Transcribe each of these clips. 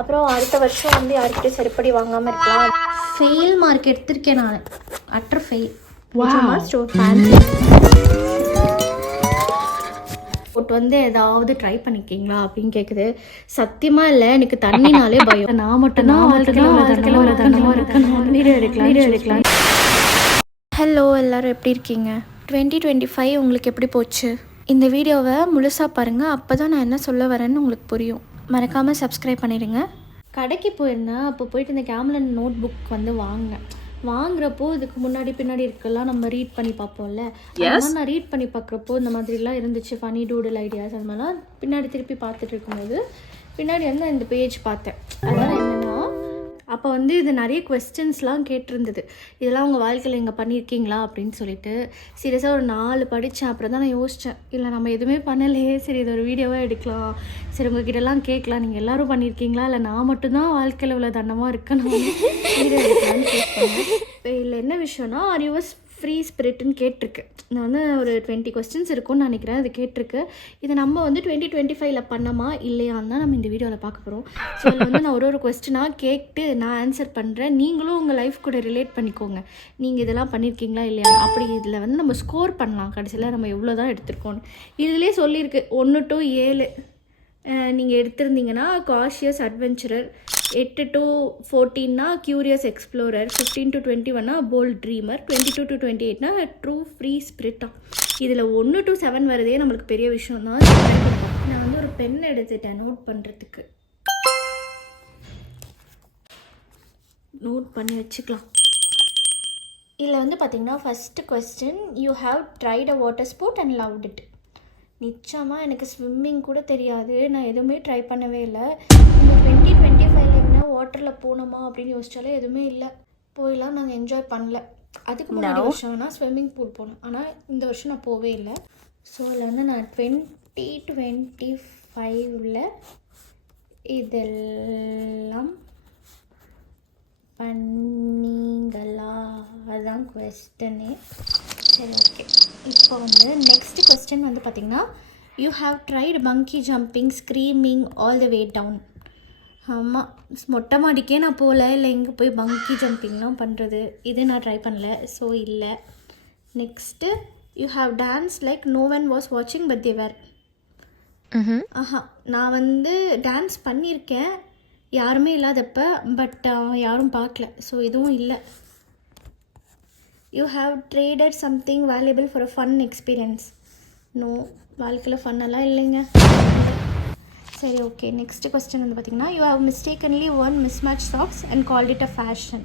அப்புறம் அடுத்த வருஷம் வந்து யார்கிட்டயும் செருப்படி வாங்காமல் இருக்கலாம். ஃபெயில் மார்க் எடுத்திருக்கேன் நான், அட்டர் ஃபெயில். போட்டு வந்து ஏதாவது ட்ரை பண்ணிக்கிங்களா அப்படின்னு கேட்குது. சத்தியமாக இல்லை, எனக்கு தண்ணினாலே பயம். நான் மட்டும்தான் வீடியோ எடுக்கலாம். ஹலோ, எல்லோரும் எப்படி இருக்கீங்க? 2025 உங்களுக்கு எப்படி போச்சு? இந்த வீடியோவை முழுசாக பாருங்கள், அப்போ தான் நான் என்ன சொல்ல வரேன்னு உங்களுக்கு புரியும். மறக்காமல் சப்ஸ்கிரைப் பண்ணிடுங்க. கடைக்கு போயிருந்தேன், அப்போ போயிட்டு இந்த கேம்லன் நோட் புக் வந்து வாங்குறப்போ இதுக்கு முன்னாடி பின்னாடி இருக்கலாம் நம்ம ரீட் பண்ணி பார்ப்போம்ல. அதெல்லாம் நான் ரீட் பண்ணி பார்க்குறப்போ இந்த மாதிரிலாம் இருந்துச்சு, ஃபனி டூடல் ஐடியாஸ். அது மாதிரிலாம் பின்னாடி திருப்பி பார்த்துட்டு இருக்கும்போது பின்னாடி வந்து இந்த பேஜ் பார்த்தேன். அதாவது என்னென்னா, அப்போ வந்து இது நிறைய கொஸ்டின்ஸ்லாம் கேட்டிருந்தது. இதெல்லாம் உங்கள் வாழ்க்கையில் எங்கே பண்ணியிருக்கீங்களா அப்படின்னு சொல்லிட்டு சீரியஸாக ஒரு 4 படித்தேன். அப்புறம் தான் நான் யோசித்தேன், இல்லை நம்ம எதுவுமே பண்ணலையே, சரி இது ஒரு வீடியோவாக எடுக்கலாம், சரி உங்ககிட்டலாம் கேட்கலாம், நீங்கள் எல்லோரும் பண்ணியிருக்கீங்களா, இல்லை நான் மட்டும்தான் வாழ்க்கையில் இவ்வளோ தண்டமாக இருக்கணும் வீடியோ எடுக்கலான்னு கேட்பேன். இப்போ இதில் என்ன விஷயம்னா, ஆர் யூ வாஸ் ஃப்ரீ ஸ்பிரிட்னு கேட்டிருக்கு. நான் வந்து ஒரு 20 கொஸ்டின்ஸ் இருக்கும்னு நினைக்கிறேன், அது கேட்டிருக்கு. இதை நம்ம வந்து 2025 பண்ணமா இல்லையான்னு தான் நம்ம இந்த வீடியோவில் பார்க்க போகிறோம். ஸோ அதில் வந்து நான் ஒரு கொஸ்டினாக கேட்டு நான் ஆன்சர் பண்ணுறேன். நீங்களும் உங்கள் லைஃப் கூட ரிலேட் பண்ணிக்கோங்க, நீங்கள் இதெல்லாம் பண்ணியிருக்கீங்களா இல்லையா. அப்படி இதில் வந்து நம்ம ஸ்கோர் பண்ணலாம், கடைசியில் நம்ம எவ்வளோ தான் எடுத்திருக்கோன்னு. இதிலே சொல்லியிருக்கு 1 to 7 நீங்கள் எடுத்திருந்தீங்கன்னா cautious adventurer, 8 to 14 curious explorer, 15 to 21 bold dreamer, 22 to 28 true free ஸ்பிரிட்டா. இதில் 1 to 7 வரதே நம்மளுக்கு பெரிய விஷயம் தான். நான் வந்து ஒரு பென் எடுத்துட்டேன் நோட் பண்ணுறதுக்கு, நோட் பண்ணி வச்சுக்கலாம். இதில் வந்து பார்த்திங்கன்னா first question, you have tried a water sport and loved it. நிச்சயமாக எனக்கு ஸ்விம்மிங் கூட தெரியாது, நான் எதுவுமே ட்ரை பண்ணவே இல்லை. இந்த 2025 என்ன வாட்டரில் போனோமா அப்படின்னு யோசிச்சாலே எதுவுமே இல்லை, போயெல்லாம் நாங்கள் என்ஜாய் பண்ணல. அதுக்கு முன்னாடி வருஷம் வேணால் ஸ்விம்மிங் பூல் போனேன், ஆனால் இந்த வருஷம் நான் போவே இல்லை. ஸோ அதில் வந்து நான் 2025 இதெல்லாம் பண்ணீங்களா, அதுதான் கொஸ்டனே. சரி, ஓகே. இப்போ வந்து நெக்ஸ்ட் கொஸ்டின் வந்து பார்த்திங்கன்னா, you have tried bungee jumping screaming all the way down. ஆமாம், மொட்டை மாடிக்கே நான் போகல, இல்லை எங்கே போய் பங்கி ஜம்பிங்லாம் பண்ணுறது, இது நான் ட்ரை பண்ணல, ஸோ இல்லை. Next, you have dance like no one was வாட்சிங் பட் தே வேர். நான் வந்து டான்ஸ் பண்ணியிருக்கேன் யாருமே இல்லாதப்ப, பட் யாரும் பார்க்கல, ஸோ இதுவும் இல்லை. You have traded something valuable for a fun experience. No, வாழ்க்கையில் ஃபன்னெல்லாம் இல்லைங்க. சரி, ஓகே. நெக்ஸ்ட் கொஸ்டின் வந்து பார்த்திங்கன்னா, you have mistakenly worn mismatch socks and called it a fashion.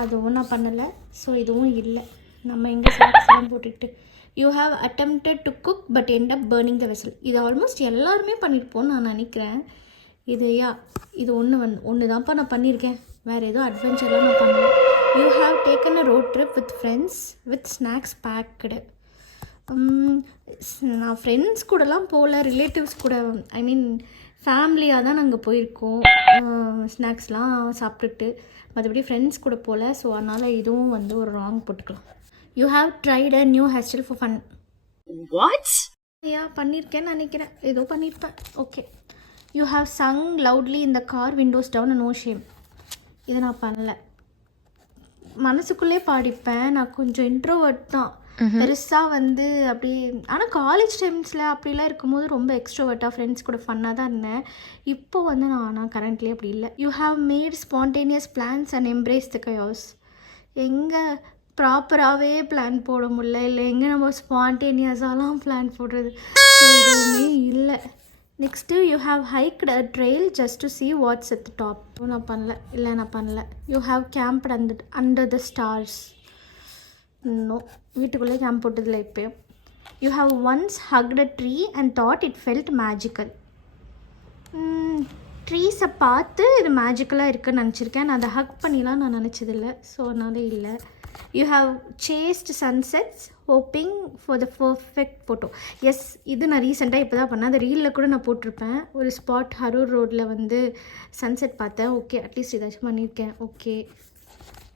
அதுவும் நான் பண்ணலை, ஸோ இதுவும் இல்லை. நம்ம எங்கே சாக்ஸ்லாம் போட்டுக்கிட்டு. You have attempted to cook but end up burning the vessel. இது ஆல்மோஸ்ட் எல்லாருமே பண்ணியிருப்போம்னு நான் நினைக்கிறேன். இது ஒன்று தான்ப்பா நான் பண்ணியிருக்கேன், வேறு ஏதோ அட்வென்ச்சர்லாம் நான் பண்ணல. You have taken a road trip with friends with snacks packed. நான் ஃப்ரெண்ட்ஸ் கூடலாம் போகல, ரிலேட்டிவ்ஸ் கூட, ஐ மீன் ஃபேமிலியாக தான் நாங்கள் போயிருக்கோம், ஸ்நாக்ஸ்லாம் சாப்பிட்டுட்டு. மற்றபடி ஃப்ரெண்ட்ஸ் கூட போகல, ஸோ அதனால் இதுவும் வந்து ஒரு ராங் போட்டுக்கலாம். You have tried a new hair style for fun. What's? பண்ணியிருக்கேன்னு நினைக்கிறேன், ஏதோ பண்ணியிருப்பேன். Okay. You have sung loudly in the car windows down no shame. இதை நான் பண்ணல, மனசுக்குள்ளே பாடிப்பேன். நான் கொஞ்சம் இன்ட்ரோவர்ட் தான், பெருசாக வந்து அப்படி. ஆனால் காலேஜ் டைம்ஸில் அப்படிலாம் இருக்கும்போது ரொம்ப எக்ஸ்ட்ரோவர்ட்டாக ஃப்ரெண்ட்ஸ் கூட ஃபன்னாக தான் இருந்தேன். இப்போ வந்து நான் கரண்ட்லேயே அப்படி இல்லை. You have made spontaneous plans and embrace the chaos. எங்கே ப்ராப்பராகவே பிளான் போட முடியல, இல்லை எங்கே நம்ம ஸ்பான்டேனியஸாலாம் பிளான் போடுறது, ஸோ எதுவுமே இல்லை. Next, you have hiked a trail just to see what's at the top. நான் பண்ணல. You have camped under the stars. No, வீட்டுக்குள்ளே கேம்ப் போட்டதில்லை இப்போயும். You have once hugged a tree and thought it felt magical. ட்ரீஸை பார்த்து இது மேஜிக்கலாக இருக்குன்னு நினச்சிருக்கேன், நான் அதை ஹக் பண்ணிலாம் நான் நினச்சதில்லை, ஸோ அதனால இல்லை. You have chased sunsets hoping for the perfect photo. Yes, இது நான் ரீசெண்டாக இப்போ தான் பண்ணேன், அந்த ரீலில் கூட நான் போட்டிருப்பேன். ஒரு ஸ்பாட் ஹரூர் ரோட்டில் வந்து சன்செட் பார்த்தேன். ஓகே, அட்லீஸ்ட் ஏதாச்சும் பண்ணியிருக்கேன். Okay.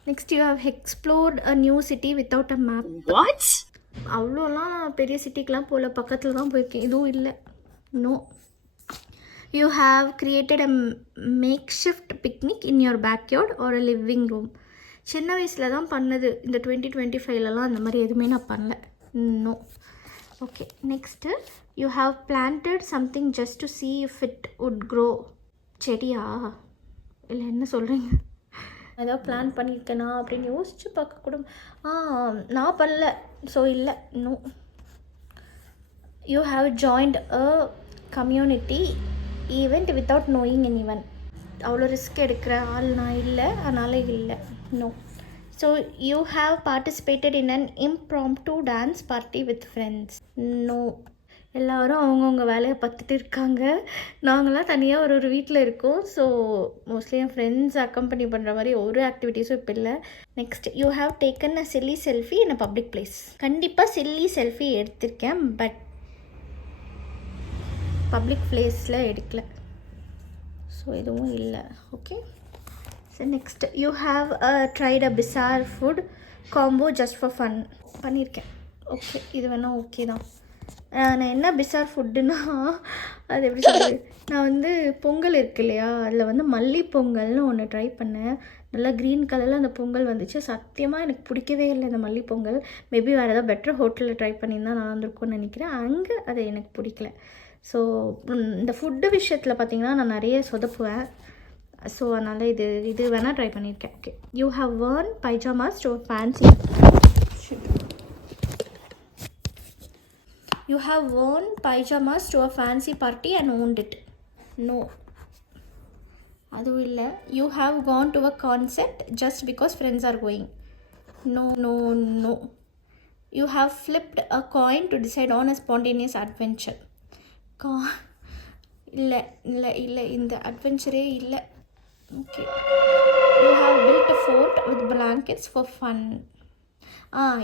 Next, you have explored a new city without a map. What's? அவ்வளோலாம் பெரிய சிட்டிக்கெலாம் போகல, பக்கத்தில் தான் போயிருக்கேன், இதுவும் இல்லை. No. You have created a makeshift picnic in your backyard or a living room. சின்ன வயசில் தான் பண்ணது. இந்த 2025லலாம் அந்த மாதிரி எதுவுமே நான் பண்ணல. No. Okay, next you have planted something just to see if it would grow. செடியா இல்லை என்ன சொல்கிறீங்க? ஏதாவது பிளான் பண்ணியிருக்கேனா அப்படின்னு யோசித்து பார்க்கக்கூட நான் பண்ணல. ஸோ இல்லை, no. You have joined a community event without knowing anyone. அவ்வளோ ரிஸ்க் எடுக்கிற ஆள் நான் இல்லை, அதனால் இல்லை, no. So you have participated in an impromptu dance party with friends. No. எல்லோரும் அவங்கவுங்க வேலையை பார்த்துட்டு இருக்காங்க. நாங்களாம் தனியாக ஒரு வீட்டில் இருக்கோம். ஸோ மோஸ்ட்லி என் ஃப்ரெண்ட்ஸ் அக்கம்பெனி பண்ணுற மாதிரி ஒரு ஆக்டிவிட்டீஸும் இப்போ இல்லை. Next, you have taken a silly selfie in a public place. கண்டிப்பாக சில்லி செல்ஃபி எடுத்திருக்கேன், பட் பப்ளிக் பிளேஸில் எடுக்கல. ஸோ எதுவும் இல்லை. Okay. So next, you have tried a bizarre food combo just for fun. பண்ணியிருக்கேன். ஓகே, இது வேணால் ஓகே தான். நான் என்ன பிசார் ஃபுட்டுன்னா, அது எப்படி சொல்கிறது, நான் வந்து பொங்கல் இருக்கு இல்லையா, அதில் மல்லி பொங்கல்னு ஒன்று ட்ரை பண்ணேன். நல்லா க்ரீன் கலரில் அந்த பொங்கல் வந்துச்சு. சத்தியமாக எனக்கு பிடிக்கவே இல்லை இந்த மல்லி பொங்கல். மேபி வேறு ஏதாவது பெட்டர் ஹோட்டலில் ட்ரை பண்ணியிருந்தால் நல்லா இருந்திருக்கும்னு நினைக்கிறேன். அங்கே அது எனக்கு பிடிக்கல. ஸோ இந்த ஃபுட்டு விஷயத்தில் பார்த்திங்கன்னா நான் நிறைய சொதப்புவேன். ஸோ அதனால் இது வேணால் ட்ரை பண்ணியிருக்கேன். Okay. You have worn pyjamas to fancy. You have worn pyjamas to a fancy party and owned it. No. அதுவும் இல்லை. You have gone to a concert just because friends are going. No, no, no. You have flipped a coin to decide on a spontaneous adventure. இல்லை இல்லை இல்லை, இந்த அட்வென்ச்சரே இல்லை. Okay. You have built a fort with blankets for fun.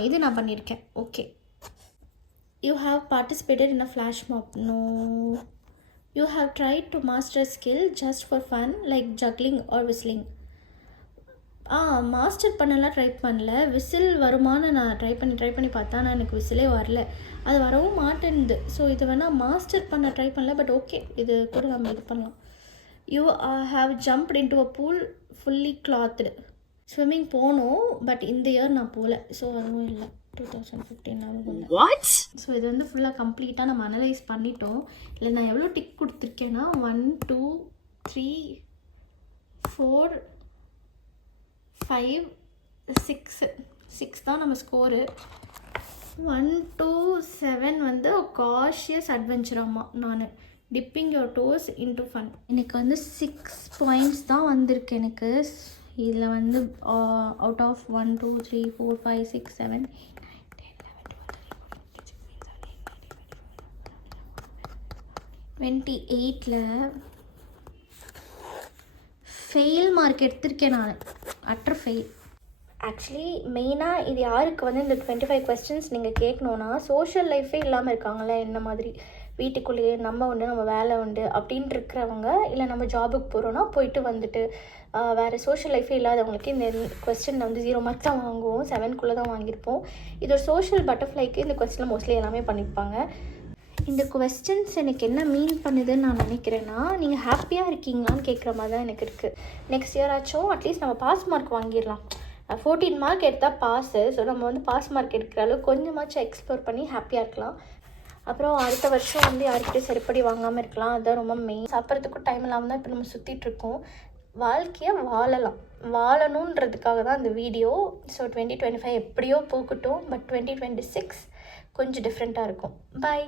இது நான் பண்ணியிருக்கேன். Okay. You have participated in a flash mob. No. You have tried to master a skill just for fun like juggling or whistling. Master பண்ணலாம் try பண்ணல. Whistle வருமானு நான் try பண்ணி பார்த்தா நான் எனக்கு விசிலே வரல. அது வரவும் மாட்டேன்து. ஸோ இது வேணால் மாஸ்டர் பண்ண ட்ரை பண்ணல, பட் ஓகே, இது கூட நம்ம இது பண்ணலாம். You have jumped into a pool fully clothed. Swimming போனோம், பட் இந்த இயர் நான் போகல. ஸோ அதுவும் இல்லை. 2015 வாட். ஸோ இது ஃபுல்லாக கம்ப்ளீட்டாக நம்ம அனலைஸ் பண்ணிட்டோம். இல்லை நான் எவ்வளோ டிக் கொடுத்துருக்கேன்னா 1 2 3 4 5 6 தான் நம்ம ஸ்கோரு. 1 2 7 காஷியஸ் அட்வென்ச்சராமா. நான் dipping your toes into fun. எனக்கு 6 பாயிண்ட்ஸ் தான் வந்திருக்கு. எனக்கு இதில் அவுட் ஆஃப் 1 2 3 4 5 6 7 28ல் ஃபெயில் மார்க் எடுத்திருக்கேன் நான். Utter fail. ஆக்சுவலி மெயினாக இது யாருக்கு இந்த 25 கொஸ்டின்ஸ் நீங்கள் கேட்கணுன்னா, சோஷியல் லைஃபே இல்லாமல் இருக்காங்களே என்ன மாதிரி, வீட்டுக்குள்ளேயே நம்ம உண்டு நம்ம வேலை உண்டு அப்படின்ட்டு இருக்கிறவங்க, இல்லை நம்ம ஜாபுக்கு போகிறோன்னா போயிட்டு வேறு சோஷியல் லைஃபே இல்லாதவங்களுக்கு இந்த கொஸ்டின் 0 மார்க் தான் வாங்குவோம். 7க்குள்ளே தான் வாங்கியிருப்போம். இது ஒரு சோஷியல் பட்டர்ஃப்ளைக்கு இந்த கொஸ்டினில் மோஸ்ட்லி எல்லாமே பண்ணியிருப்பாங்க. இந்த கொஸ்டின்ஸ் எனக்கு என்ன மீன் பண்ணுதுன்னு நான் நினைக்கிறேன்னா, நீங்கள் ஹாப்பியாக இருக்கீங்களான்னு கேட்குற மாதிரி தான் எனக்கு இருக்குது. நெக்ஸ்ட் இயர் ஆச்சும் அட்லீஸ்ட் நம்ம பாஸ் மார்க் வாங்கிடலாம். 14 மார்க் எடுத்தால் பாஸு. ஸோ நம்ம பாஸ் மார்க் எடுக்கிற அளவுக்கு கொஞ்சமாச்சும் எக்ஸ்ப்ளோர் பண்ணி ஹாப்பியாக இருக்கலாம். அப்புறம் அடுத்த வருஷம் யாருக்கிட்டையும் சரிப்படி வாங்காமல் இருக்கலாம். அதுதான் ரொம்ப மெயின். சாப்பிட்றதுக்கும் டைம் இல்லாமல் தான் இப்போ நம்ம சுற்றிட்டுருக்கோம். வாழ்க்கையை வாழணுன்றதுக்காக தான் இந்த வீடியோ. ஸோ 2025 எப்படியோ போகட்டும், பட் 2026 கொஞ்சம் டிஃப்ரெண்ட்டாக இருக்கும். பாய்.